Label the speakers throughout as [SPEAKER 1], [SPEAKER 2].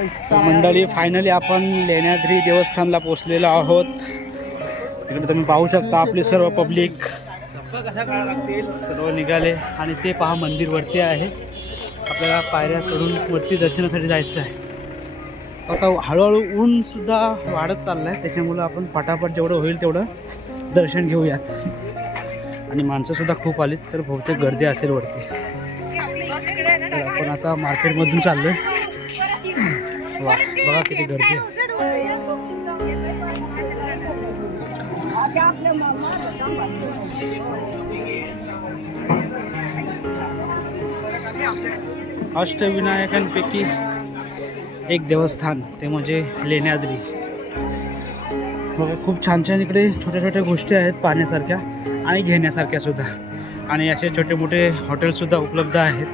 [SPEAKER 1] मंडळी फायनली आपण लेण्याद्री देवस्थानला पोचलेलो आहोत. इकडे तुम्ही पाहू शकता आपले सर्व पब्लिक सर्व निघाले आणि ते पहा मंदिर वरती आहे. आपल्याला पायऱ्या चढून वरती दर्शनासाठी जायचं आहे. आता हळूहळू ऊन सुद्धा वाढत चाललं आहे त्याच्यामुळं आपण पटापट जेवढं होईल तेवढं दर्शन घेऊयात. आणि माणसंसुद्धा खूप आलीत तर बहुतेक गर्दी असेल वरती. तर आपण आता मार्केटमधून चाललो आहे बघा किती गर्दी अष्टविनायकांपैकी एक देवस्थान ते म्हणजे लेण्याद्री. बघा खूप छान छान इकडे छोट्या छोट्या गोष्टी आहेत पाहण्यासारख्या आणि घेण्यासारख्या सुद्धा. आणि असे छोटे मोठे हॉटेलसुद्धा उपलब्ध आहेत.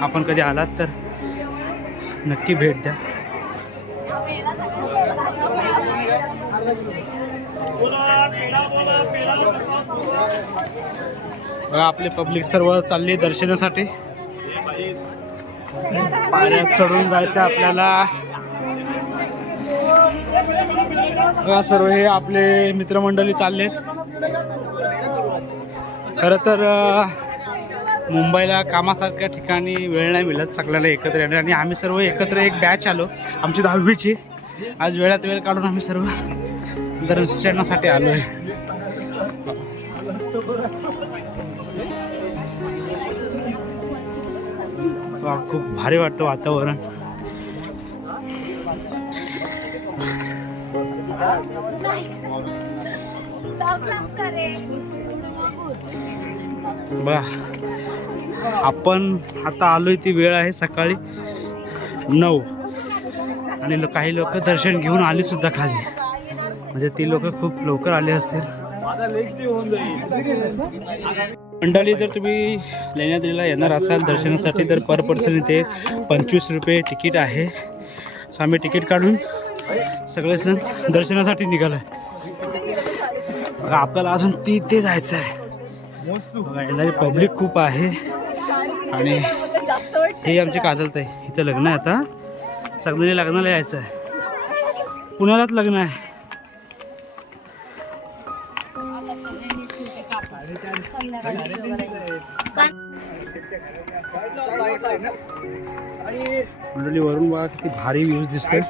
[SPEAKER 1] आपण कधी आलात तर नक्की भेट द्या. बघा आपले पब्लिक सर्व चालले दर्शनासाठी. पाण्यात चढून जायचं आपल्याला. सर्व हे आपले मित्रमंडळी चालले खरं तर मुंबईला कामासारख्या ठिकाणी वेळ नाही मिळत सगळ्याला एकत्र येणे. आणि आम्ही सर्व एकत्र एक बॅच आलो. आमची दहावीची. आज वेळात वेळ काढून आम्ही सर्व दर्शनासाठी आलो आहे वा, खूप भारी वाटतं वातावरण. बघा आपण आता आलो ती वेळ आहे सकाळी नऊ. आणि काही लोक दर्शन घेऊन आली सुद्धा खाली. म्हणजे ती लोक खूप लवकर आले असतील. मंडळी जर तुम्ही लेण्याद्रीला येणार असाल दर्शनासाठी तर पर पर्सन इथे पंचवीस रुपये तिकीट आहे. सो आम्ही तिकीट काढून सगळेजण दर्शनासाठी निघालो आहे आपल्याला अजून तिथे जायचं आहे पब्लिक खूप आहे. आणि हे आमचे आहे हिचं लग्न आहे आता. सगळ्यांनी लग्नाला यायचं आहे पुण्यालाच लग्न आहे. मंडळी वरून बघा किती भारी व्ह्यूज दिसतोय.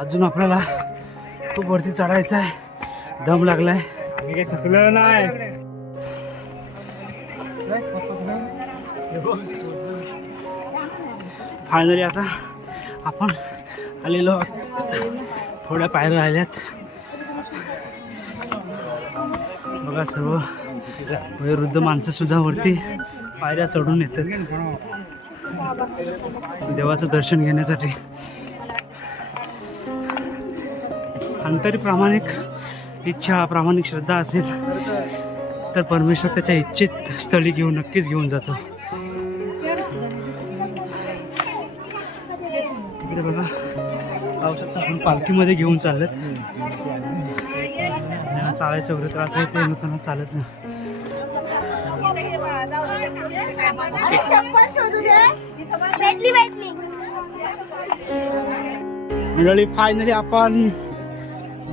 [SPEAKER 1] अजून आपल्याला खूप वरती चढायचं आहे दम लागलाय.
[SPEAKER 2] मी काही थकलं नाही.
[SPEAKER 1] फायनली आता आपण आलेलो आहोत. थोड्या पायऱ्या राहिल्यात. बघा सर्व वयोवृद्ध माणसंसुद्धा वरती पायऱ्या चढून येतात. देवाचं दर्शन घेण्यासाठी. आणि तरी प्रामाणिक इच्छा प्रामाणिक श्रद्धा असेल तर परमेश्वर त्याच्या इच्छित स्थळी घेऊन नक्कीच घेऊन जातो. इकडे बघा. पाहू शकता आपण पालखीमध्ये घेऊन चाललेत. त्यांना चालायचं वगैरे त्रास आहे ते लोकांना चालत
[SPEAKER 3] ना
[SPEAKER 1] मंडळी फायनली आपण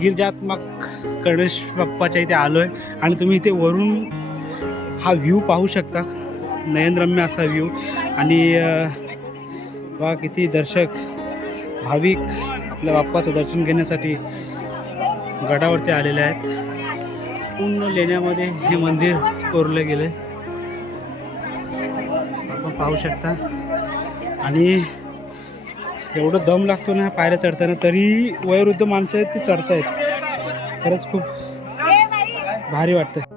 [SPEAKER 1] गिरजात्मक गणेश बाप्पाच्या इथे आलो आहे आणि तुम्ही इथे वरून हा व्ह्यू पाहू शकता. नयनरम्य असा व्ह्यू आणि वा किती दर्शक. भाविक आपल्या बाप्पाचं दर्शन घेण्यासाठी गडावरती आलेले आहेत. पूर्ण लेण्यामध्ये हे मंदिर कोरलं गेलं. आपण पाहू शकता. आणि एवढं दम लागतो ना पायऱ्या चढताना तरी वयोवृद्ध माणसं आहेत ती आहेत खरंच खूप भारी वाटतं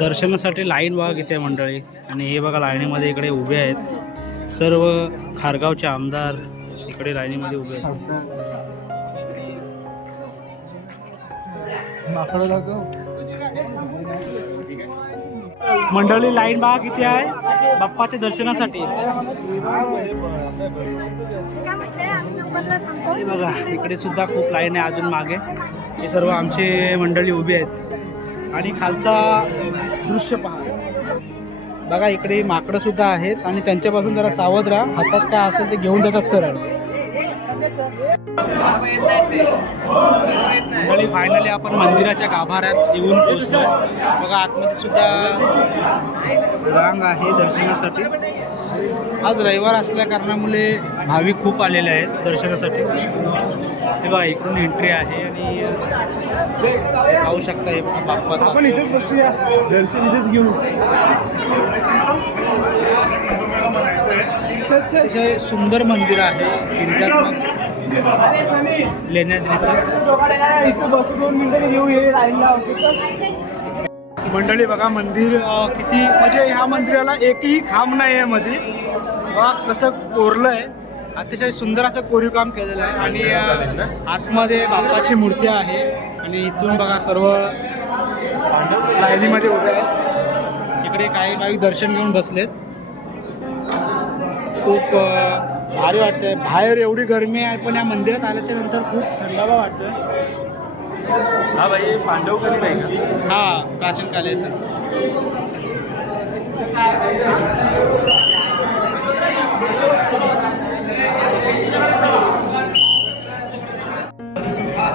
[SPEAKER 1] दर्शनासाठी लाईन बघा किती आहे मंडळी. आणि हे बघा लाईनीमध्ये इकडे उभे आहेत. सर्व खारगावचे आमदार इकडे लाईनीमध्ये उभे आहेत. मंडळी लाईन बघा किती आहे. बाप्पाच्या दर्शनासाठी. बघा इकडे सुद्धा खूप लाईन आहे अजून मागे. हे सर्व आमचे मंडळी उभी आहेत. आणि खालचा दृश्य पहा. बघा इकडे माकडं सुद्धा आहेत आणि त्यांच्यापासून जरा सावध राहा. हातात काय असेल ते घेऊन जातात सरळ मंडळी फायनली आपण मंदिराच्या गाभाऱ्यात येऊन पोहोचलोय बघा आतमध्ये सुद्धा रांग आहे दर्शनासाठी. आज रविवार असल्या कारणामुळे भाविक खूप आलेले आहेत दर्शनासाठी. हे बघा इकडून एंट्री आहे आणि पाहू शकता हे बघा बाप्पाचा.
[SPEAKER 2] आपण इथेच बसूया. दर्शन इथेच घेऊ.
[SPEAKER 1] अतिशय सुंदर मंदिर आहे गिरिजात्मक लेण्याद्रीचं
[SPEAKER 2] इथं बसू दोन मिनिटं ये राहिला
[SPEAKER 1] मंडळी बघा मंदिर किती म्हणजे ह्या मंदिराला एकही खांब नाही आहे मध्ये वा कसं कोरलं आहे अतिशय सुंदर असं कोरीव काम केलेलं आहे. आणि आतमध्ये बाप्पाची मूर्ती आहे. आणि इथून बघा सर्व लाईनीमध्ये उभे आहेत. इकडे काही काही दर्शन घेऊन बसलेत. खूप भारी वाटतंय. बाहेर एवढी गरमी आहे पण या मंदिरात आल्याच्यानंतर खूप थंडावा वाटतोय.
[SPEAKER 2] हा भाई पांडव कधी नाही का?
[SPEAKER 1] हा प्राचीन काले सर. हा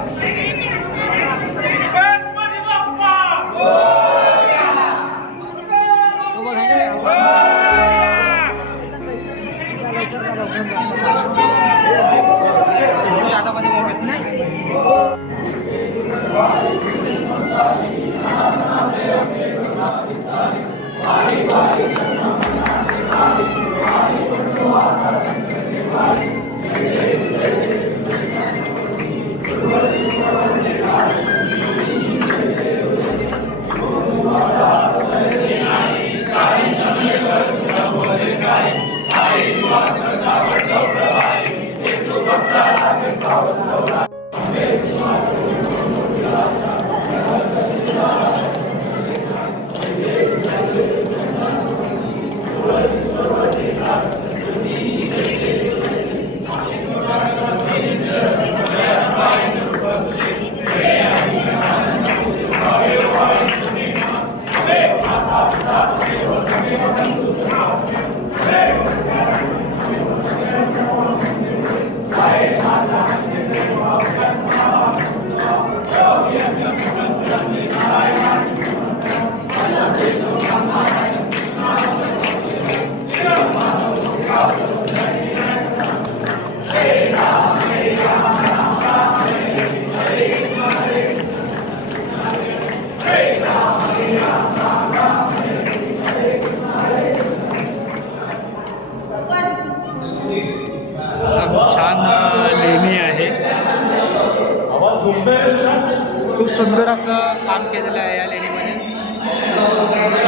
[SPEAKER 1] सुंदर असं काम केलेलं आहे या लेणीमध्ये.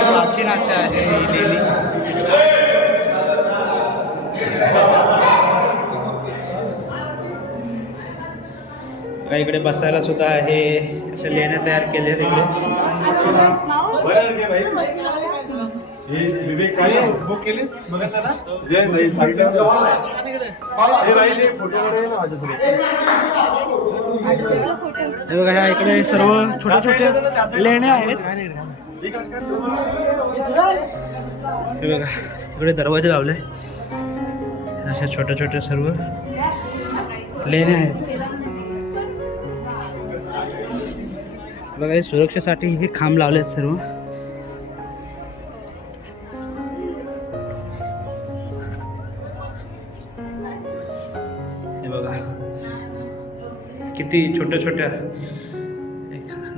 [SPEAKER 1] प्राचीन असे आहे ही लेणी. इकडे बसायला सुद्धा आहे अशा लेण्या तयार केल्या
[SPEAKER 2] भाई हे बघा
[SPEAKER 1] बघा ह्या इकडे सर्व छोट्या छोट्या लेण्या आहेत. हे बघा इकडे दरवाजे लावले. अशा छोट्या छोट्या सर्व लेण्या आहेत. बघा हे सुरक्षेसाठी हे खांब लावले आहेत सर्व. हे बघा. किती छोट्या छोट्या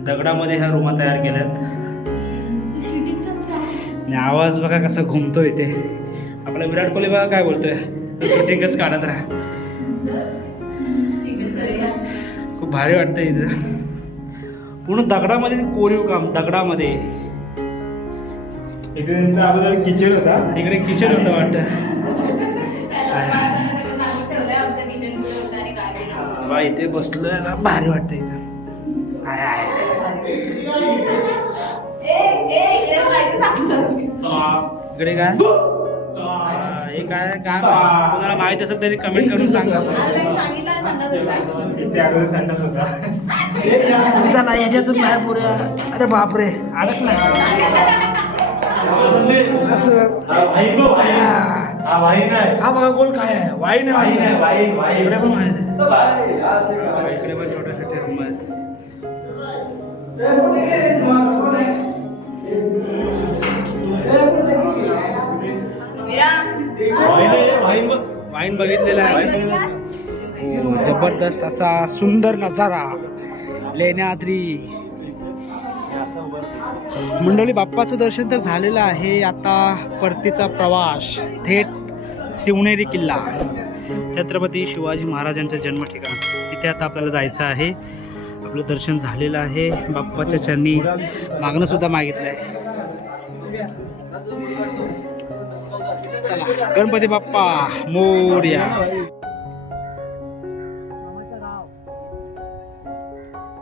[SPEAKER 1] दगडामध्ये ह्या रूमा तयार केल्यात. आणि आवाज बघा कसा घुमतो इथे. आपला विराट कोहली बघा काय बोलतोय. तो शूटिंगच काढत राहा. खूप भारी वाटतं इथं. पूर्ण दगडामध्ये कोरीव काम दगडामध्ये.
[SPEAKER 2] अगोदर किचन होता.
[SPEAKER 1] इकडे किचन होतं वाटतं. बा इथे बसलोय ना भारी वाटतं इथं. इकडे काय? हा, काय काय कोणाला माहीत असेल तरी कमेंट करून सांगा चला याच्यातून नाही पुऱ्या अरे बापरे अडकलाय
[SPEAKER 2] हा, आहे.
[SPEAKER 1] बघा गोल काय आहे? वाईन
[SPEAKER 2] वाईन आहे, वाईन, वाईन.
[SPEAKER 1] इकडे पण वाईन इकडे पण छोटे छोटे रूम आहेत. वाईन बघितलेला आहे. हो, जबरदस्त असा सुंदर नजारा लेण्याद्री. मंडळी बाप्पाचं दर्शन तर झालेलं आहे. आता परतीचा प्रवास थेट शिवनेरी किल्ला. छत्रपती शिवाजी महाराजांचं जन्म ठिकाण तिथे आता आपल्याला जायचं आहे. आपलं दर्शन झालेलं आहे. बाप्पाच्या चरणी मागणं सुद्धा मागितलं आहे चला गणपती बाप्पा मोर्या.